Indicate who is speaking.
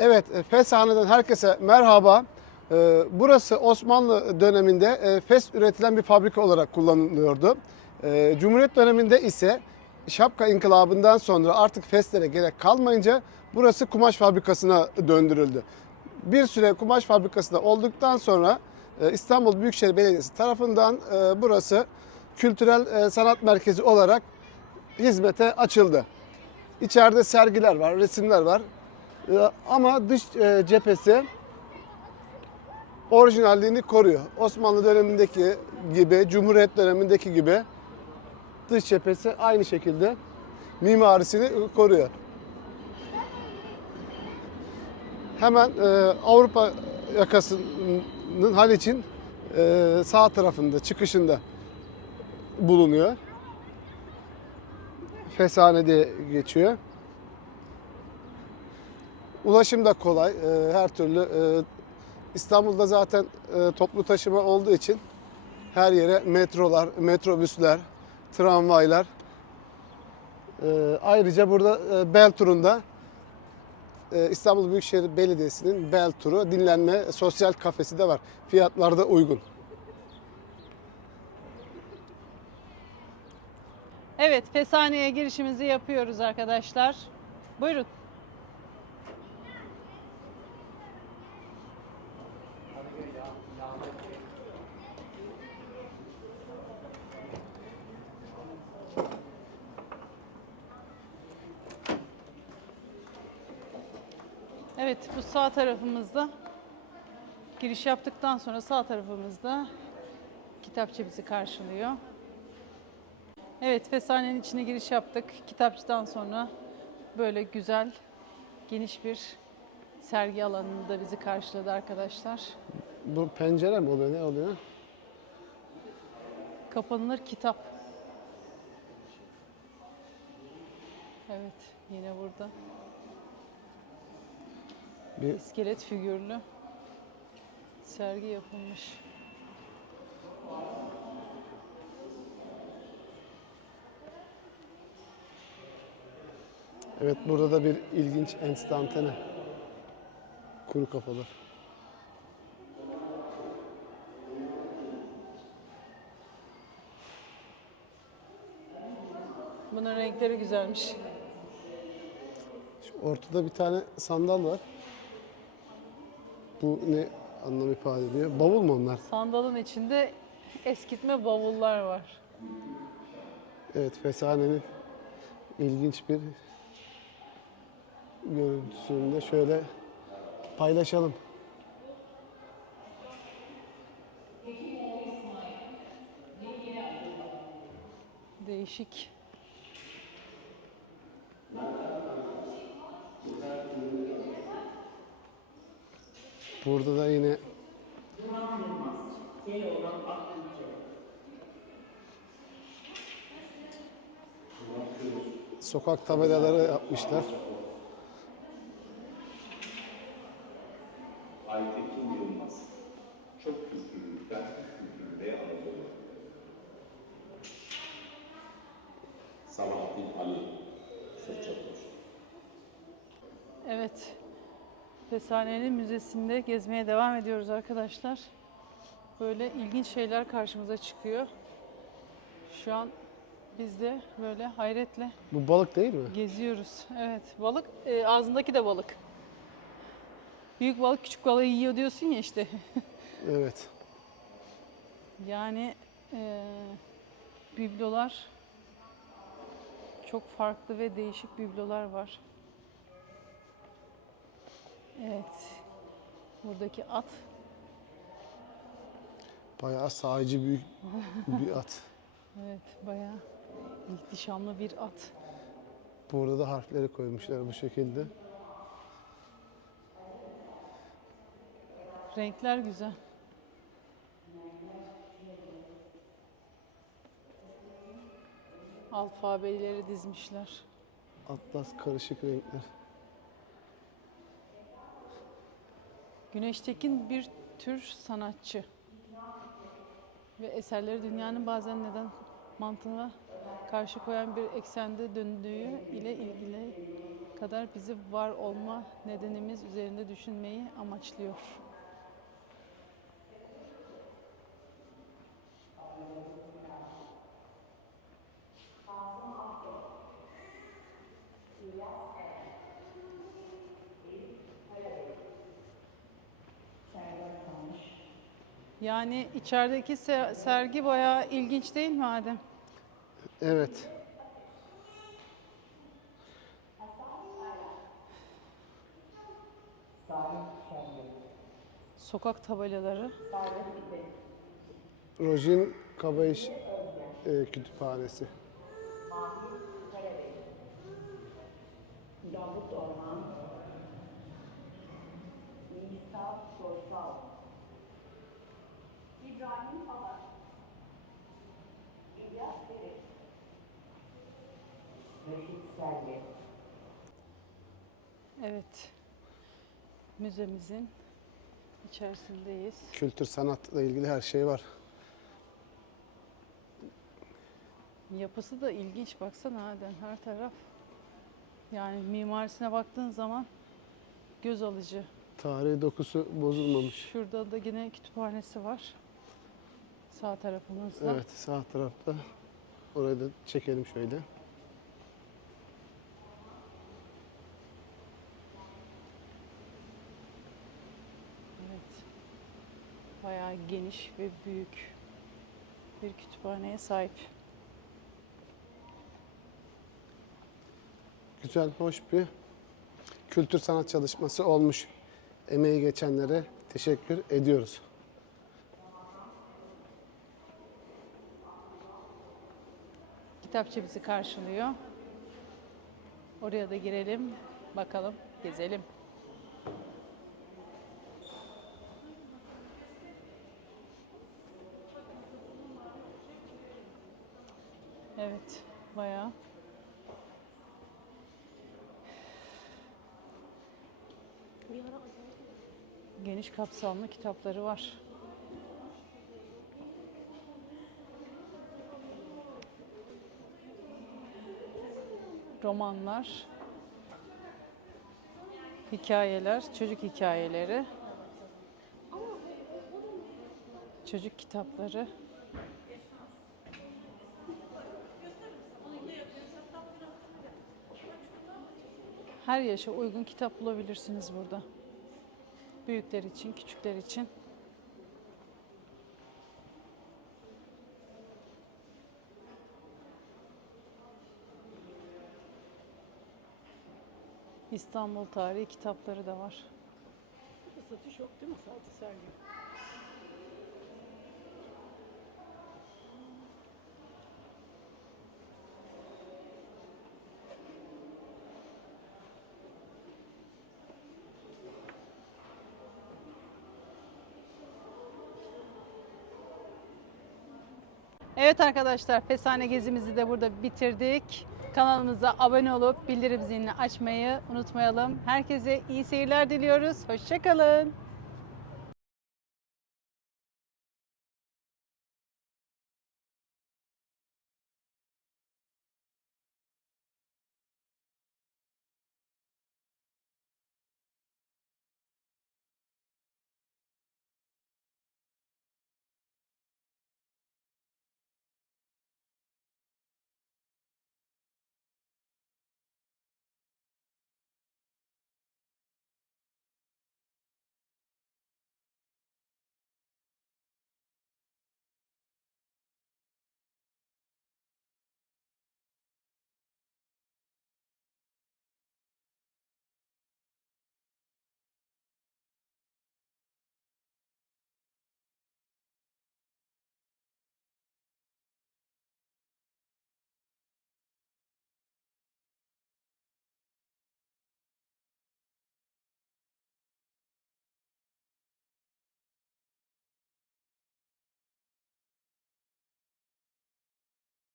Speaker 1: Evet, e, Feshane'den herkese merhaba. Ee, Burası Osmanlı döneminde e, fes üretilen bir fabrika olarak kullanılıyordu. Cumhuriyet döneminde ise şapka inkılabından sonra artık feslere gerek kalmayınca burası kumaş fabrikasına döndürüldü. Bir süre kumaş fabrikasında olduktan sonra e, İstanbul Büyükşehir Belediyesi tarafından e, burası kültürel e, sanat merkezi olarak hizmete açıldı. İçeride sergiler var, resimler var. Ee, Ama dış e, cephesi orijinalliğini koruyor. Osmanlı dönemindeki gibi, Cumhuriyet dönemindeki gibi dış cephesi aynı şekilde mimarisini koruyor. Hemen e, Avrupa yakasının Haliç'in e, sağ tarafında, çıkışında bulunuyor. Fesane diye geçiyor. Ulaşım da kolay. e, Her türlü e, İstanbul'da zaten e, toplu taşıma olduğu için her yere metrolar, metrobüsler, tramvaylar. E, Ayrıca burada e, Bel turunda e, İstanbul Büyükşehir Belediyesi'nin Bel turu dinlenme sosyal kafesi de var. Fiyatlar da uygun.
Speaker 2: Evet, Fesane'ye girişimizi yapıyoruz arkadaşlar. Buyurun. Evet, bu sağ tarafımızda giriş yaptıktan sonra sağ tarafımızda kitapçı bizi karşılıyor. Evet, Fesane'nin içine giriş yaptık. Kitapçıdan sonra böyle güzel, geniş bir sergi alanında bizi karşıladı arkadaşlar.
Speaker 1: Bu pencere mi oluyor, ne oluyor?
Speaker 2: Kapanılır kitap. Evet, yine burada.
Speaker 1: Bir
Speaker 2: İskelet figürlü sergi yapılmış.
Speaker 1: Evet burada da bir ilginç enstantane. Kuru kafalar.
Speaker 2: Renkleri güzelmiş.
Speaker 1: Şu ortada bir tane sandal var. Bu ne anlam ifade ediyor? Bavul mu onlar?
Speaker 2: Sandalın içinde eskitme bavullar var.
Speaker 1: Evet Fesane'nin ilginç bir görüntüsünü de şöyle paylaşalım.
Speaker 2: Değişik.
Speaker 1: Burada da yine sokak tabelaları yapmışlar.
Speaker 3: Aytekin Yılmaz. Çok kültürlülükten kültürlüğe Anadolu. Sabahattin Ali. Sırçadır.
Speaker 2: Evet. Fesane'nin müzesinde gezmeye devam ediyoruz arkadaşlar. Böyle ilginç şeyler karşımıza çıkıyor. Şu an biz de böyle hayretle
Speaker 1: Bu balık değil mi?
Speaker 2: geziyoruz. Evet, balık e, ağzındaki de balık. Büyük balık küçük balığı yiyor diyorsun ya işte.
Speaker 1: Evet.
Speaker 2: Yani e, biblolar çok farklı ve değişik biblolar var. Evet. Buradaki at
Speaker 1: Bayağı sağcı büyük bir at.
Speaker 2: evet bayağı ihtişamlı bir at.
Speaker 1: Burada da harfleri koymuşlar bu şekilde.
Speaker 2: Renkler güzel. Alfabeleri dizmişler.
Speaker 1: Atlas karışık renkler.
Speaker 2: Güneş Tekin bir tür sanatçı. Ve eserleri dünyanın bazen neden mantığına karşı koyan bir eksende döndüğü ile ilgili kadar bizi var olma nedenimiz üzerinde düşünmeyi amaçlıyor. Yani içerideki se- sergi bayağı ilginç değil mi Adem?
Speaker 1: Evet.
Speaker 2: Sokak tabelaları.
Speaker 1: Rojin Kabayış e, Kütüphanesi.
Speaker 4: Davut Orman, Nisa Soysal, İbrahim Alar, İlyas Dere, Reşit Selvi,
Speaker 2: Evet. Müzemizin içerisindeyiz.
Speaker 1: Kültür sanatla ilgili her şey var.
Speaker 2: Yapısı da ilginç baksana Adem her taraf. Yani mimarisine baktığın zaman göz alıcı.
Speaker 1: Tarihi dokusu bozulmamış.
Speaker 2: Şurada da yine kütüphanesi var. Sağ tarafımızda.
Speaker 1: Evet sağ tarafta. Orayı da çekelim şöyle.
Speaker 2: Evet. Bayağı geniş ve büyük bir kütüphaneye sahip.
Speaker 1: Güzel, hoş bir kültür sanat çalışması olmuş. Emeği geçenlere teşekkür ediyoruz.
Speaker 2: Kitapçı bizi karşılıyor. Oraya da girelim, bakalım, gezelim. Evet, bayağı. Geniş kapsamlı kitapları var. Romanlar, hikayeler, çocuk hikayeleri, çocuk kitapları. Her yaşa uygun kitap bulabilirsiniz burada. Büyükler için, küçükler için. İstanbul tarihi kitapları da var.
Speaker 5: Satış yok değil mi? Sadece sergi.
Speaker 2: Evet arkadaşlar, Fesane gezimizi de burada bitirdik. Kanalımıza abone olup bildirim zilini açmayı unutmayalım. Herkese iyi seyirler diliyoruz. Hoşçakalın.